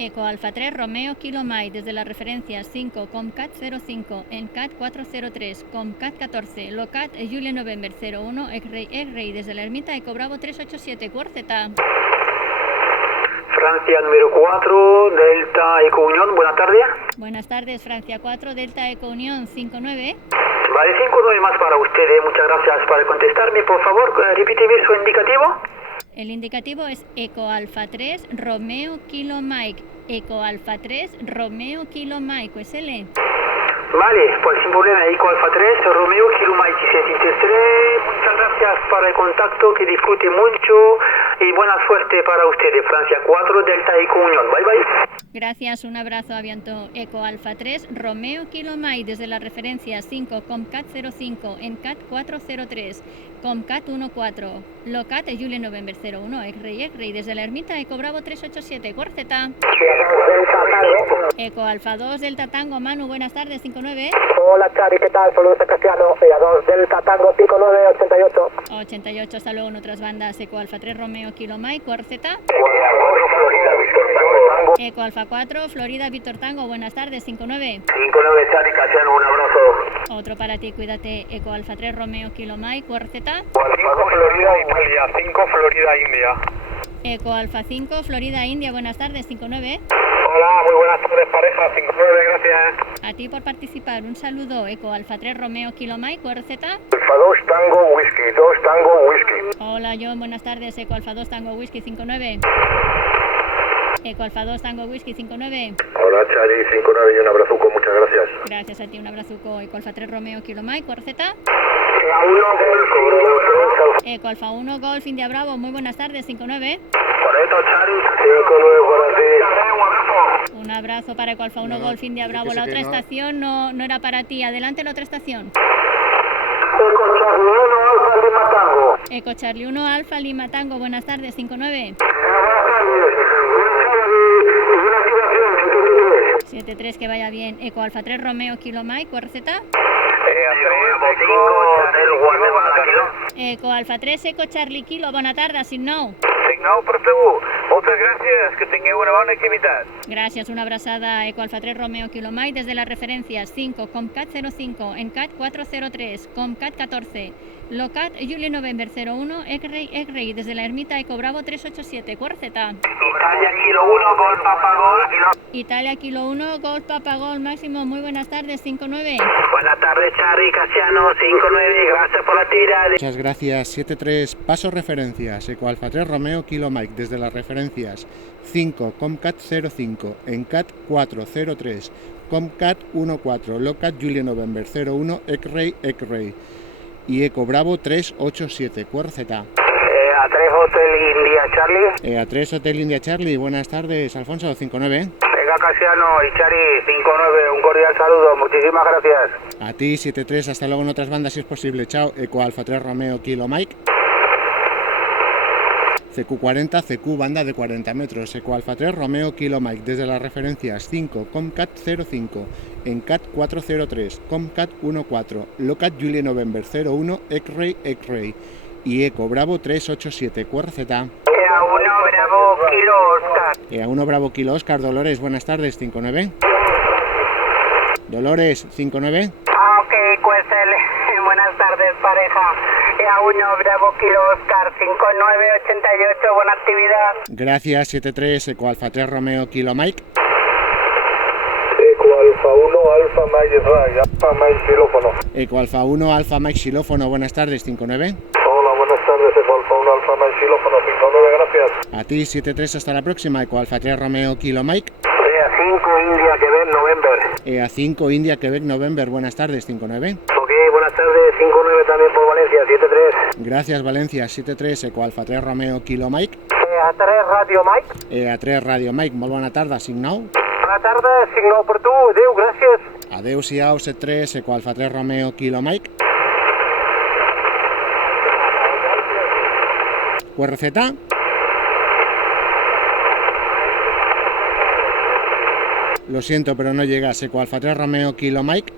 Eco Alfa 3 Romeo Kilo Mike desde las referencias 5 Comcat 05, Encat 403, Comcat 14, Locat Julia November 01, X-Ray desde la Ermita, Eco Bravo 387, Cuarceta. Francia número 4, Delta Eco Unión, buenas tardes. Buenas tardes, Francia 4, Delta Eco Unión 59. Vale, 59 más para ustedes, muchas gracias por contestarme. Por favor, repíteme su indicativo. El indicativo es Eco Alfa 3 Romeo Kilo Mike. Eco Alfa 3 Romeo Kilo Mike, ¿SL? Vale, pues sin problema, Eco Alfa 3 Romeo Kilo Mike 733. Muchas gracias por el contacto, que disfrute mucho y buena suerte para ustedes. Francia 4, Delta Eco Unión. Bye bye. Gracias, un abrazo, aviento. Eco Alfa 3 Romeo Kilo Mike desde la referencia 5 Comcat 05, Encat 403, Comcat 14, Locat Julia November 01, X-Ray desde la Ermita, Eco Bravo 387, Cuarceta. Eco Alfa 2 Delta Tango, Manu, buenas tardes, 59. Hola Chari, ¿qué tal? Saludos a Castellano, EA2 Delta Tango 5988. 88, hasta luego en otras bandas. Eco Alfa 3 Romeo Kilo Mike, Cuarceta. Eco Alfa 4 Florida Víctor Tango, buenas tardes, 59. 59 Chari, Castellano, un abrazo. Otro para ti, cuídate. Eco Alfa 3 Romeo Kilo Mike, Cuarceta. 5 Florida Italia, 5 Florida India. Eco Alfa 5 Florida India, buenas tardes, 59. Hola, muy buenas tardes pareja, 59, gracias. A ti por participar, un saludo. Eco Alfa 3 Romeo Kilo Mike, Cuarceta. Alfa 2 Tango Whisky, 2 Tango Whisky. Hola John, buenas tardes. Eco Alfa 2 Tango Whisky 59. Eco Alfa 2 Tango Whisky 59. Hola Chari, 59 y un abrazuco, muchas gracias. Gracias a ti, un abrazuco. Eco Alfa 3 Romeo Kilo Mike, Cuarceta. Eco Alfa 1 Golf India Bravo, muy buenas tardes, 59. Correcto Chari, 59 para ti. Un abrazo para Eco Alfa 1 Golf India Bravo. La otra estación no era para ti. Adelante la otra estación. Eco Charlie 1 Alfa Lima Tango. Eco Charlie 1 Alfa Lima Tango, buenas tardes, 59. 73, que vaya bien. Eco Alfa 3 Romeo Kilo Mike, Cuarceta. Eco Alfa 3 Eco Charlie Kilo, bona tarda, Signau. Signau per tu. Moltes gràcies, que tingueu una bona activitat. Gracias, una abrazada. Eco Alfa 3 Romeo Kilo Mike desde las referencias 5 Comcat 05, Encat 403, Comcat 14, Locat Julia November 01, X-Ray desde la Ermita, Eco Bravo 387, Cuarceta. Italia Kilo 1, Gol Papa Gol. Italia Kilo 1, Golf Papa Gol, Máximo, muy buenas tardes, 59. Buenas tardes, Charly Casiano, 59, gracias por la tira. Muchas gracias, 73, paso referencias, Eco Alfa 3 Romeo Kilo Mike desde las referencias 5, Comcat 05, Encat 403, Comcat 14, Locat Julia November 01, X-Ray y Eco Bravo 387, Cuarceta. A3 Hotel India Charlie. A3 Hotel India Charlie, buenas tardes, Alfonso, 59. Venga Casiano y Chari, 59, un cordial saludo, muchísimas gracias. A ti, 73, hasta luego en otras bandas si es posible, chao. Eco Alfa 3 Romeo Kilo Mike. CQ40, CQ banda de 40 metros, Eco Alfa 3 Romeo Kilo Mike desde las referencias 5, Comcat 05, Encat 403, Comcat 14, Locat Julia November 01, X-Ray y Eco Bravo 387, Cuarceta. EA1 Bravo Kilo Oscar. EA1 Bravo Kilo Oscar, Dolores, buenas tardes, 59. Dolores, 59. Ok, pues buenas tardes pareja. EA1 Bravo Kilo Oscar, 5988, buena actividad. Gracias, 73, Eco Alfa 3 Romeo Kilo Mike. Eco Alfa 1 Alfa Mike Ray, Alfa Mike Xilófono. Eco Alfa 1 Alfa Mike Xilófono, buenas tardes, 59. Hola, buenas tardes, Eco Alfa 1 Alfa Mike Xilófono, 59, gracias. A ti, 73, hasta la próxima, Eco Alfa 3 Romeo Kilo Mike. EA5 India Quebec November. EA5 India Quebec November, buenas tardes, 59. Ok, buenas tardes, 59 también por Valencia, 73. Gracias, Valencia, 73, Eco Alfa 3 Romeo Kilo Mike. EA3 Radio Mike. EA3 Radio Mike, molt bona tarda, Signau. Bona tarda, signau per tu, adéu, gràcies. Adéu, siau, 73, Eco Alfa 3 Romeo Kilo Mike. QRZ. Lo siento, pero no llegas, Eco Alfa 3 Romeo Kilo Mike.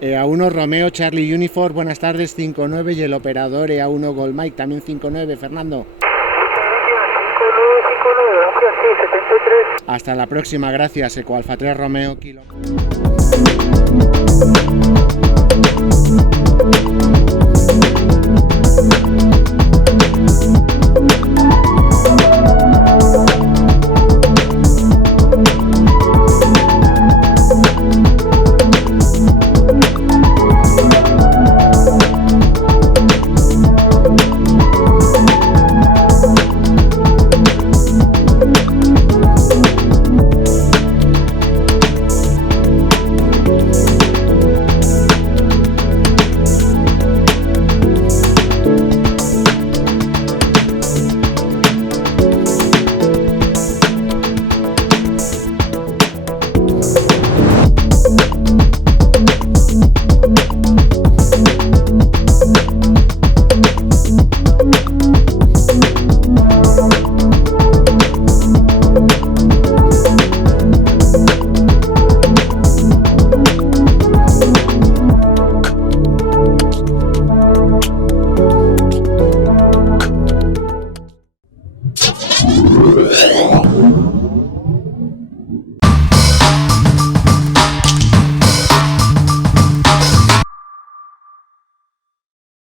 EA1 Romeo Charlie Uniform, buenas tardes, 59, y el operador EA1 Gol Mike, también 59, Fernando. 73. Hasta la próxima, gracias, Eco Alfa 3 Romeo Kilo.